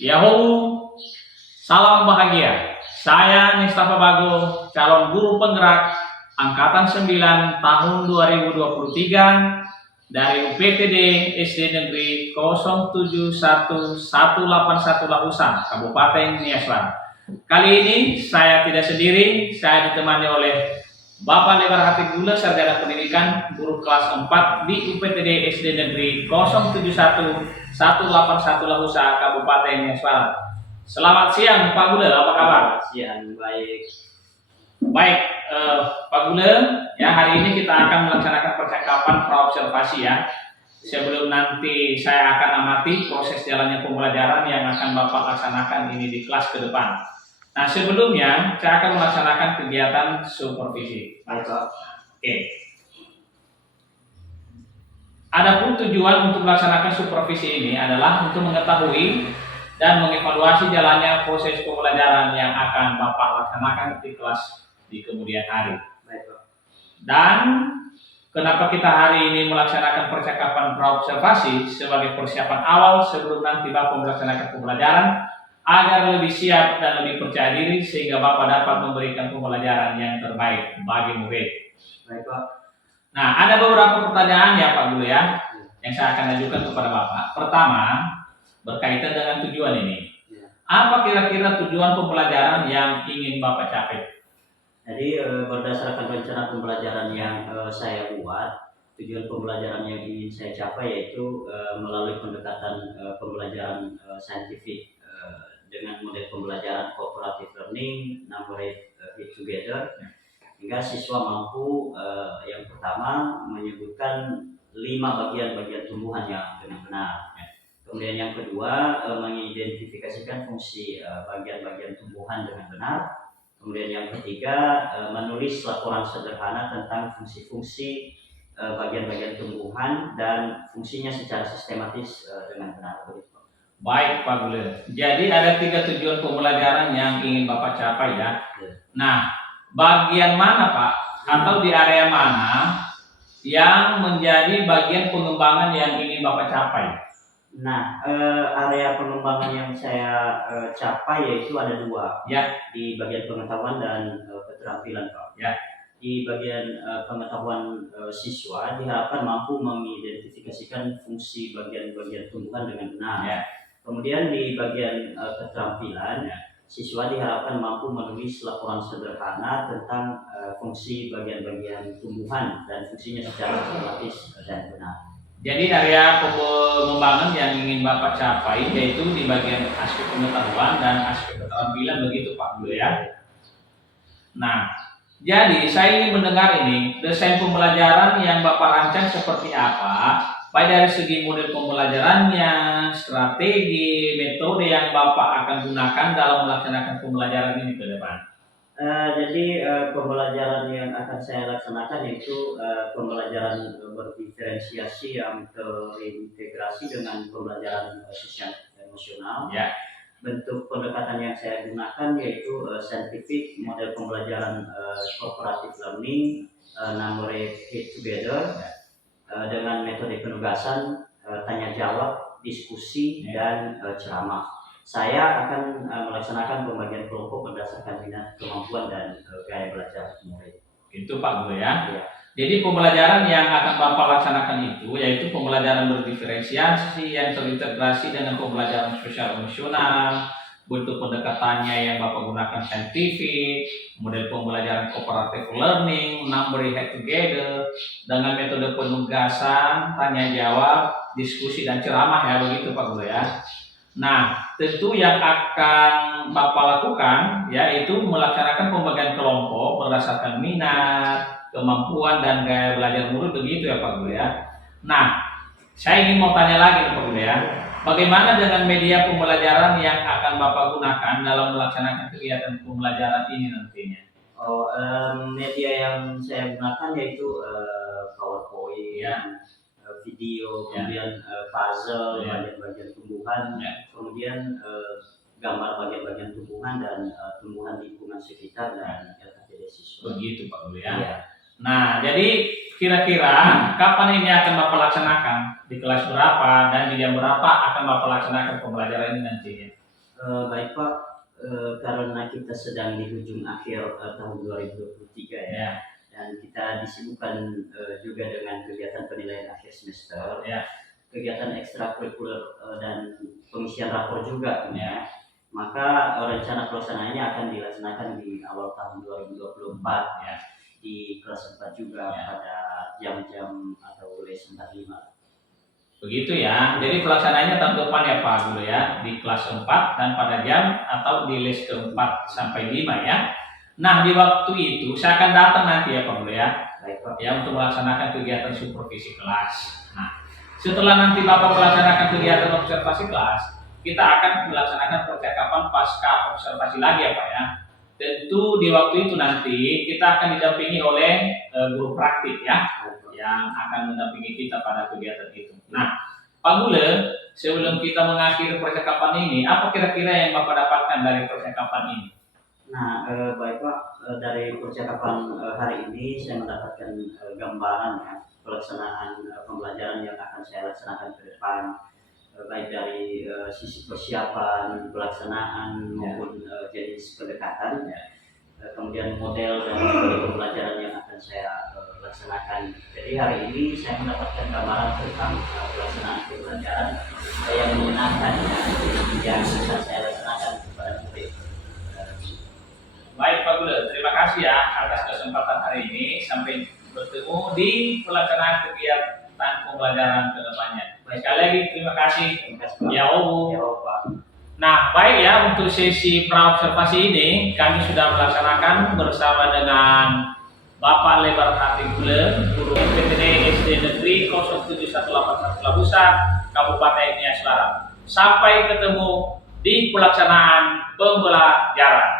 Yahoo, salam bahagia. Saya Nistafa Bago, calon guru penggerak Angkatan 9 tahun 2023 dari UPTD SD Negeri 071181 Lahusan, Kabupaten Nias. Kali ini saya tidak sendiri, saya ditemani oleh Bapak Lebar Hati Gula, Sarjana Pendidikan, guru kelas 4 di UPTD SD Negeri 071181 Lahusan, Kabupaten Nias. Selamat siang Pak Gula, apa kabar? Siang, baik. Baik, Pak Gula, ya hari ini kita akan melaksanakan percakapan praobservasi ya. Sebelum nanti saya akan amati proses jalannya pembelajaran yang akan Bapak laksanakan ini di kelas ke depan. Nah, sebelumnya saya akan melaksanakan kegiatan supervisi. Oke. Adapun tujuan untuk melaksanakan supervisi ini adalah untuk mengetahui dan mengevaluasi jalannya proses pembelajaran yang akan Bapak laksanakan di kelas di kemudian hari. Dan kenapa kita hari ini melaksanakan percakapan praobservasi sebagai persiapan awal sebelum nanti Bapak melaksanakan pembelajaran agar lebih siap dan lebih percaya diri sehingga Bapak dapat memberikan pembelajaran yang terbaik bagi murid. Baik, Pak. Nah, ada beberapa pertanyaan ya Pak Guru ya yang saya akan ajukan kepada Bapak. Pertama, berkaitan dengan tujuan ini. Apa kira-kira tujuan pembelajaran yang ingin Bapak capai? Jadi berdasarkan rencana pembelajaran yang saya buat, tujuan pembelajaran yang ingin saya capai yaitu melalui pendekatan pembelajaran saintifik dengan model pembelajaran cooperative learning, number it together, hingga siswa mampu yang pertama menyebutkan 5 bagian-bagian tumbuhan yang dengan benar. Kemudian yang kedua, mengidentifikasikan fungsi bagian-bagian tumbuhan dengan benar. Kemudian yang ketiga, menulis laporan sederhana tentang fungsi-fungsi bagian-bagian tumbuhan dan fungsinya secara sistematis dengan benar. Baik Pak Gule. Jadi ada 3 tujuan pembelajaran yang ingin Bapak capai ya. Nah, bagian mana Pak? Atau di area mana yang menjadi bagian pengembangan yang ingin Bapak capai? Nah, area pengembangan yang saya capai yaitu ada 2 ya, di bagian pengetahuan dan keterampilan Pak. Ya. Di bagian pengetahuan siswa diharapkan mampu mengidentifikasikan fungsi bagian-bagian tumbuhan dengan benar. Ya. Kemudian di bagian keterampilan, siswa diharapkan mampu menulis laporan sederhana tentang fungsi bagian-bagian tumbuhan dan fungsinya secara sistematis dan benar. Jadi area pengembangan yang ingin Bapak capai yaitu di bagian aspek pengetahuan dan aspek keterampilan, begitu Pak Guru ya. Nah, jadi saya ingin mendengar ini desain pembelajaran yang Bapak rancang seperti apa, baik dari segi model pembelajarannya, strategi, metode yang Bapak akan gunakan dalam melaksanakan pembelajaran ini ke depan. Jadi pembelajaran yang akan saya laksanakan yaitu pembelajaran berdiferensiasi yang terintegrasi dengan pembelajaran sosial emosional. Ya. Bentuk pendekatan yang saya gunakan yaitu scientific, model pembelajaran cooperative learning, number it together, dengan metode penugasan, tanya jawab, diskusi, dan ceramah. Saya akan melaksanakan pembagian kelompok berdasarkan minat, kemampuan, dan gaya belajar murid. Itu Pak Guru ya. Jadi pembelajaran yang akan Bapak laksanakan itu yaitu pembelajaran berdiferensiasi yang terintegrasi dengan pembelajaran sosial emosional, bentuk pendekatannya yang Bapak gunakan saintifik, model pembelajaran cooperative learning, number it together, dengan metode penugasan, tanya jawab, diskusi, dan ceramah ya, begitu Pak Guru ya. Nah, tentu yang akan Bapak lakukan yaitu melaksanakan pembagian kelompok berdasarkan minat, kemampuan, dan gaya belajar murid, begitu ya Pak Guru ya. Nah, saya ingin mau tanya lagi nih Pak Guru ya. Bagaimana dengan media pembelajaran yang akan Bapak gunakan dalam melaksanakan kegiatan pembelajaran ini nantinya? Media yang saya gunakan yaitu PowerPoint, ya, video, kemudian puzzle, bagian-bagian tumbuhan, kemudian gambar bagian-bagian tumbuhan dan tumbuhan lingkungan sekitar dan LKPD siswa. Begitu Pak Guru ya. Nah, jadi kira-kira kapan ini akan Bapak laksanakan? Di kelas berapa dan di jam berapa akan Bapak laksanakan pembelajaran ini nantinya? Baik Pak, karena kita sedang di ujung akhir tahun 2023 ya, Ya, dan kita disibukkan juga dengan kegiatan penilaian akhir semester, ya, kegiatan ekstrakurikuler dan pengisian rapor juga ya. maka rencana pelaksanaannya akan dilaksanakan di awal tahun 2024 Ya. di kelas 4 juga Ya. pada jam-jam atau les 45. Begitu ya. Jadi pelaksanaannya tahun depan ya Pak Guru ya, di kelas 4 dan pada jam atau di les keempat sampai 5 ya. Nah, di waktu itu saya akan datang nanti ya Pak Guru ya, Baik Pak. ya untuk melaksanakan kegiatan supervisi kelas. Nah, setelah nanti Bapak melaksanakan kegiatan observasi kelas, kita akan melaksanakan percakapan pasca observasi lagi ya Pak ya. Tentu di waktu itu nanti kita akan didampingi oleh guru praktik ya, yang akan mendampingi kita pada kegiatan itu. Nah, Pak Gule, sebelum kita mengakhiri percakapan ini, apa kira-kira yang Bapak dapatkan dari percakapan ini? Nah, baik Pak, dari percakapan hari ini saya mendapatkan gambaran ya, pelaksanaan pembelajaran yang akan saya laksanakan ke depan, baik dari sisi persiapan, pelaksanaan maupun jenis pendekatan, kemudian model dan metode pembelajaran yang akan saya laksanakan. Jadi hari ini saya mendapatkan gambaran tentang pelaksanaan pembelajaran yang menyenangkan yang bisa saya laksanakan kepada murid. Baik Pak Gule, terima kasih ya atas kesempatan hari ini. Sampai bertemu di pelaksanaan kegiatan pembelajaran ke depannya. Sekali lagi terima kasih. Terima kasih Pak. Ya Allah. Ya Pak. Nah, baik ya, untuk sesi praobservasi ini kami sudah melaksanakan bersama dengan Bapak Lebar Hati Gule, guru PTD SD Negeri 07181 Labusa, Kabupaten Nias Barat. Sampai ketemu di pelaksanaan pembelajaran.